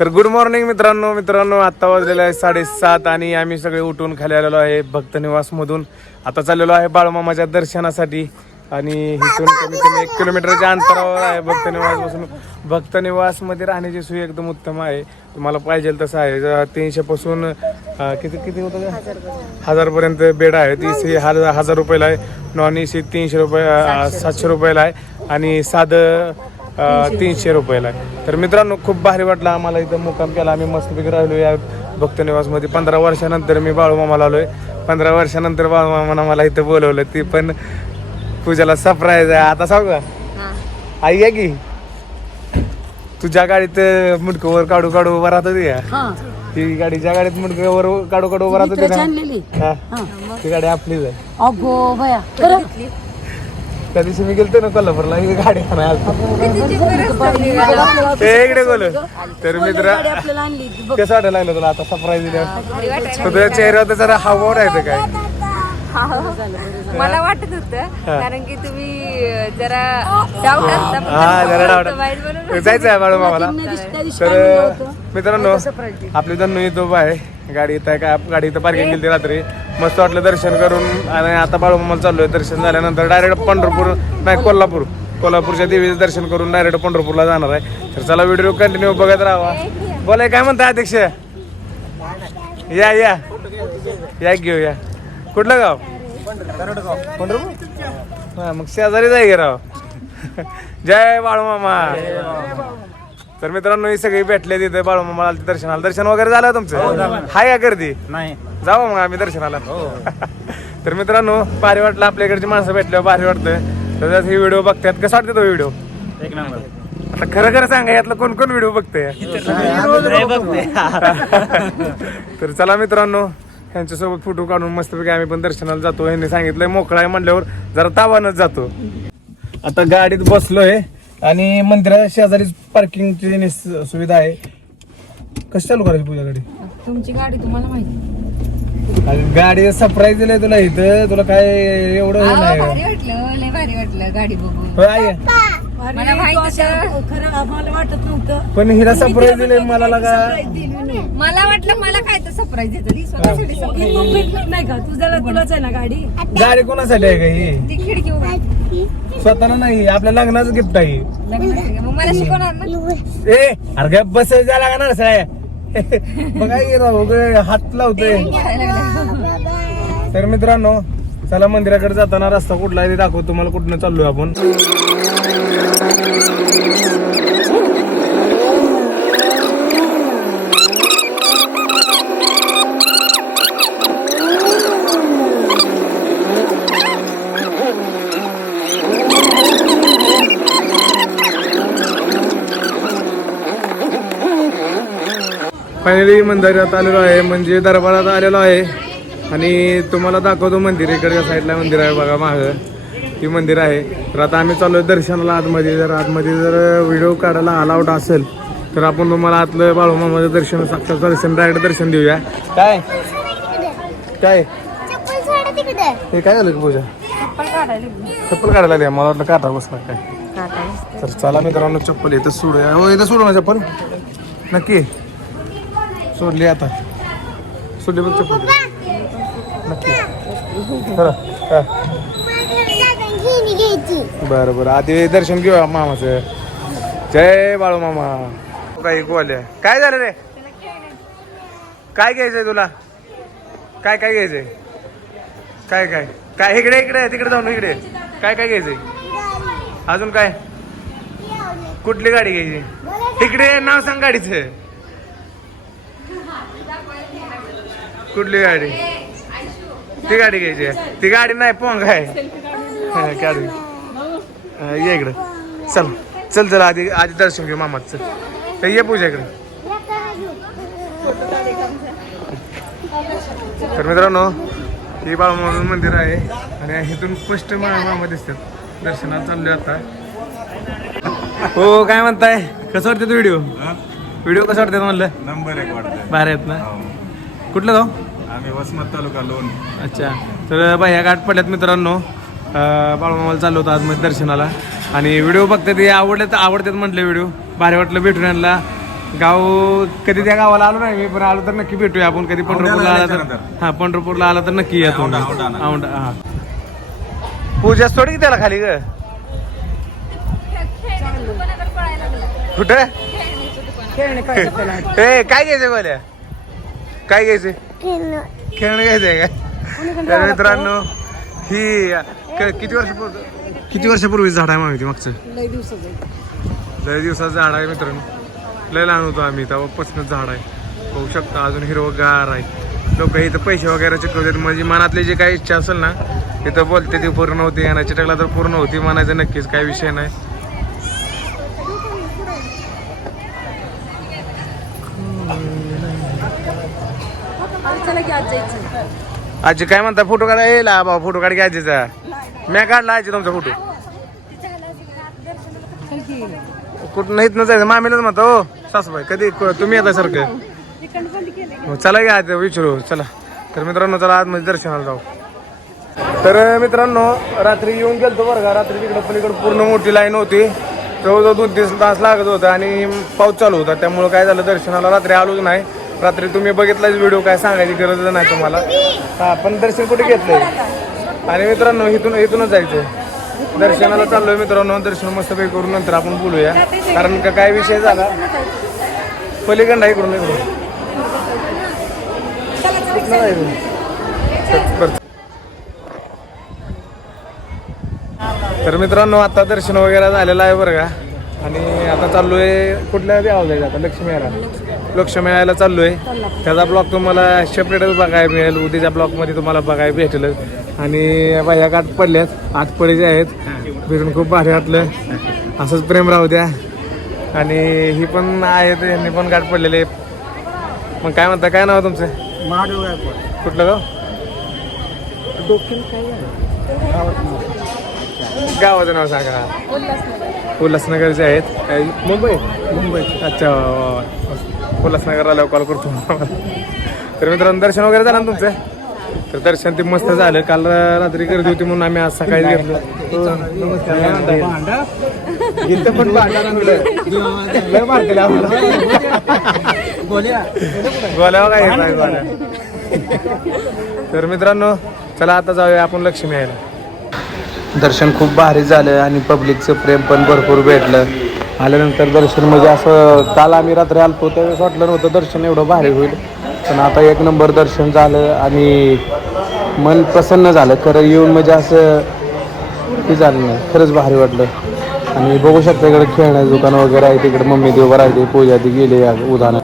तर good morning मित्रांनो. मित्रांनो आत्ता वाजलेलं आहे साडेसात आणि आम्ही सगळे उठून खाली आलेलो आहे भक्त निवासमधून आता चाललेलो आहे बाळमामाच्या दर्शनासाठी आणि इथून कमी कमी एक किलोमीटरच्या अंतरावर आहे भक्त निवासपासून भक्त निवासमध्ये राहण्याची सोय एकदम उत्तम आहे. तुम्हाला पाहिजे तसं आहे. तीनशेपासून किती किती होतं हजारपर्यंत बेड आहे. तीस हजार हजार रुपयाला आहे. नॉन ए सी तीनशे रुपये सातशे रुपयाला आहे. आणि साधं तीनशे रुपयाला आहे. तर मित्रांनो खूप भारी वाटलं आम्हाला इथं मुक्काम केला. आम्ही मस्तपैकी राहिलो या भक्त निवासमध्ये पंधरा वर्षानंतर मी बाळूमामाला आलोय. पंधरा वर्षानंतर बाळूमामानं मला इथं बोलवलं. ती पण पूजाला सरप्राईज आहे. आता सांगू का? आई आहे की? तुझ्या गाडीत मुंडकं वर काढू काढू उभा राहत होती का हा. ती गाडी ज्या गाडीत मुंडकं वर काढू काढू उभा राहत होती ना? आणलेली ती गाडी आपलीच आहे. अगो बया खरं त्या दिवशी मी गेलतो ना कोल्हापूरला ही गाडी आणायला ते इकडे बोल. तर मित्र गाडी आपल्याला आणली बघ कसं वाटायला लागलं तुला आता सरप्राईज दिल्यावर? तुझ्या चेहऱ्यावर जरा हावभाव राहायचं काय? मला वाटत होतं कारण की तुम्ही जरा डाऊट असता हा. जायचं आहे काय म्हणलं तर? मित्रांनो आपली धन्नू इथं उभा आहे. गाडी इथं आहे काय गाडी इथं पार्किंग केली रात्री. मस्त वाटलं दर्शन करून. आणि आता बाळूमामाला चाललोय दर्शन झाल्यानंतर डायरेक्ट पंढरपूर नाही कोल्हापूर. कोल्हापूरच्या देवीचं दर्शन करून डायरेक्ट पंढरपूरला जाणार आहे. तर चला व्हिडिओ कंटिन्यू बघत राहा बोलाय काय म्हणता अध्यक्ष? या या. या घेऊ या कुठलं गाव? पंढरपूर मग शेजारी जाय गे राव? जय बाळूमामा. तर मित्रांनो ही सगळी भेटले तिथे बाळूमामाला दर्शनाला दर्शन वगैरे झालं तुमचं? हाय का गर्दी? नाही. जाऊ मग आम्ही दर्शनाला. तर मित्रांनो भारी वाटलं. आपल्या इकडची माणसं भेटल्यावर भारी वाटतं तर ही व्हिडिओ बघतात. कसं वाटतं तो व्हिडिओ? एक नंबर. आता खरं खरं सांगा यातलं कोण कोण व्हिडिओ बघते तर चला मित्रांनो यांच्यासोबत फोटो काढून मस्तपैकी आम्ही पण दर्शनाला जातो. यांनी सांगितलंय मोकळा आहे म्हणल्यावर जरा तावानच जातो. आता गाडीत बसलोय. आणि मंदिरा शेजारीच पार्किंगची सुविधा आहे. कशी चालू करायची पूजा गाडी तुमची गाडी तुम्हाला माहिती. अगं, गाडी सरप्राईज दिलंय तुला इथं. तुला काय एवढं हे अहो, नाही. भारी वाटलं लय भारी वाटलं गाडी बघून. होय, आई. मला माहीत होतं. खरं आम्हाला वाटत नव्हतं. पण हिला सरप्राईज दिले मला लागा मला वाटलं मला काय तर सरप्राईज देतं ती स्वतःसाठी surprise. तू भेटलीच नाही का? तुझ्याला तुलाच आहे ना गाडी? गाडी कोणासाठी आहे का ही? ती खिडकी उघडी. स्वतःला नाही आपल्या लग्नाचं गिफ्ट आहे. लग्न झालं का? मग मला शिकवणार ना? ए अरे काय बस लागणार सगळ्या. बघा राव, उगा हात लावतोय. तर मित्रांनो चला मंदिराकडे जाताना रस्ता कुठला आहे ते दाखवतो. तुम्हाला कुठनं चाललोय आपण. फायनली मंदिरात आलेलो आहे म्हणजे दरबारात आलेलो आहे. आणि तुम्हाला दाखवतो मंदिर इकडच्या साईडला मंदिर आहे बघा माग. ही मंदिर आहे. तर आता आम्ही चाललोय दर्शनाला आतमध्ये. जर आतमध्ये जर व्हिडिओ काढायला अलाउड असेल तर आपण तुम्हाला आतलं बाळूमामाचं दर्शन साक्षात दर्शन डायरेक्ट दर्शन देऊया. काय? काय? हे काय झालं की पूजा? चप्पल काढायला आली. आहे. मला वाटलं काटा बसला काय? तर चला मित्रांनो चप्पल इथं सोडूया. हो इथं सोडू ना चप्पल. नक्की. सोडली आता. सोडली बघ चप्पल नक्की. बरं बरं. आधी दर्शन घेऊया मामाचं. जय बाळू मामा. काही गोल्या काय झालं रे? काय घ्यायचंय तुला? काय काय घ्यायचंय? काय काय? काय इकडे इकडे तिकडे जाऊन इकडे. काय काय घ्यायचंय? अजून काय? कुठली गाडी घ्यायची? इकडे नाव सांग गाडीचं. कुठली गाडी? ती गाडी घ्यायची. ती गाडी नाही पोंग आहे. हा, गाडी हा, ये इकडे. चल चल चल आधी आधी दर्शन घेऊ मामाचं. चल. ये पूजा इकडे. तर मित्रांनो ही बाळूमामा मंदिर आहे आणि इथून स्पष्ट मामा दिसतात. दर्शनाला चाललोय आता. हो काय म्हणताय? कसं वाटतं व्हिडिओ? व्हिडिओ कसं वाटतात म्हणलं? नंबर एक वाटतंय. बाहेर आहेत ना? कुठलं जाऊ आम्ही वसमत तालुका लोन अच्छा. तर बाह्या गाठ पडल्यात मित्रांनो. बाळूमामाला चाललो होतो आज मध्ये दर्शनाला आणि व्हिडिओ बघतात ते आवडले तर आवडतात म्हटले व्हिडिओ. भारी वाटलं भेटून यांना गाव कधी त्या गावाला आलो नाही मी पण आलो तर नक्की भेटूया आपण. कधी पंढरपूरला आला तर. हा पंढरपूरला आला तर नक्की औंढा ना. औंढा, हा. पूजा सोड की त्याला खाली ग? कुठं? ए काय घ्यायचं बोल्या? काय घ्यायचं खेळणं. घ्यायचंय काय? तर मित्रांनो ही क- किती वर्ष किती वर्षापूर्वी झाड आहे माहिती मागचं? लय दिवसाचं लय दिवसाचं झाड आहे मित्रांनो. लय लहान होतो आम्ही तेव्हापासूनच झाड आहे. बघू शकता अजून हिरवगार आहे. लोक इथं पैसे वगैरे चिकवतात. म्हणजे मनातली जी काही इच्छा असेल ना तिथं बोलते ती पूर्ण होती. आणि चिटकला तर पूर्ण होती म्हणायचं नक्कीच काही विषय नाही. आजी काय म्हणता फोटो काढा. येईल बाबा फोटो काढ घ्यायचा मी काढला आजी तुमचा फोटो. कुठं नाहीत न जायचं? मामीलाच म्हणतो हो. सासूबाई कधी क- तुम्ही येता सारखं? चला घ्या आज विचारू. चला. तर मित्रांनो चला आज म्हणजे दर्शनाला जाऊ. तर मित्रांनो रात्री येऊन गेलतो बरं का. रात्री तिकडं पलीकडं पूर्ण मोठी लाईन होती. जवळजवळ दोन तीन तास लागत होता आणि पाऊस चालू होता. त्यामुळं काय झालं दर्शनाला रात्री आलोच नाही. रात्री तुम्ही बघितलाच व्हिडिओ काय सांगायची गरज नाही तुम्हाला. हा पण दर्शन कुठे घेतलंय? आणि मित्रांनो इथून इथूनच जायचं दर्शनाला चाललोय मित्रांनो दर्शन मस्तपैकी करून नंतर आपण बोलूया. कारण का काय विषय झाला? पलीकडं इकडून इकडून. तर मित्रांनो आता दर्शन वगैरे झालेलं आहे बरं का? आणि आता चाललोय कुठल्या देवाला जायचं आता? लक्ष्मीला लक्ष्मीला चाललोय. त्याचा ब्लॉग तुम्हाला सेपरेटच बघायला मिळेल. उद्याच्या ब्लॉगमध्ये तुम्हाला बघायला भेटेल. आणि बाह्या गाठ पडल्यात. आठपडे जे आहेत फिरून खूप भारी वाटलं. असंच प्रेम राहू द्या. आणि ही पण आहेत यांनी पण गाठ पडलेले. मग काय म्हणता? काय नाव आहे तुमचं? कुठलं गाव? गावाचं नाव सांगा. उल्हासनगरचे आहेत काय मुंबई? मुंबई. अच्छा. उल्हासनगरला आल्यावर कॉल करतो. तर मित्रांनो दर्शन वगैरे झालं ना तुमचं? तर दर्शन ते मस्त झालं. काल रात्री गर्दी होती म्हणून आम्ही आज सकाळी घेतलं. हो? इथं पण भांडण आणलं. लय मारतील आम्हाला. गोल्यावर काय? गोल्या तर मित्रांनो चला आता जाऊया आपण लक्ष्मी यायला. दर्शन खूप भारी झालं आणि पब्लिकचं प्रेम पण भरपूर भेटलं. आल्यानंतर दर्शन म्हणजे असं काल आम्ही रात्री आलतो त्यावेळेस वाटलं नव्हतं दर्शन एवढं भारी होईल. पण आता एक नंबर दर्शन झालं आणि मन प्रसन्न झालं. खरं येऊन म्हणजे असं हे झालं नाही. खरंच भारी वाटलं. आणि बघू शकता इकडे खेळण्याचं दुकान वगैरे आहे तिकडे मम्मी देव ते पूजा ती गेली उदाहरण.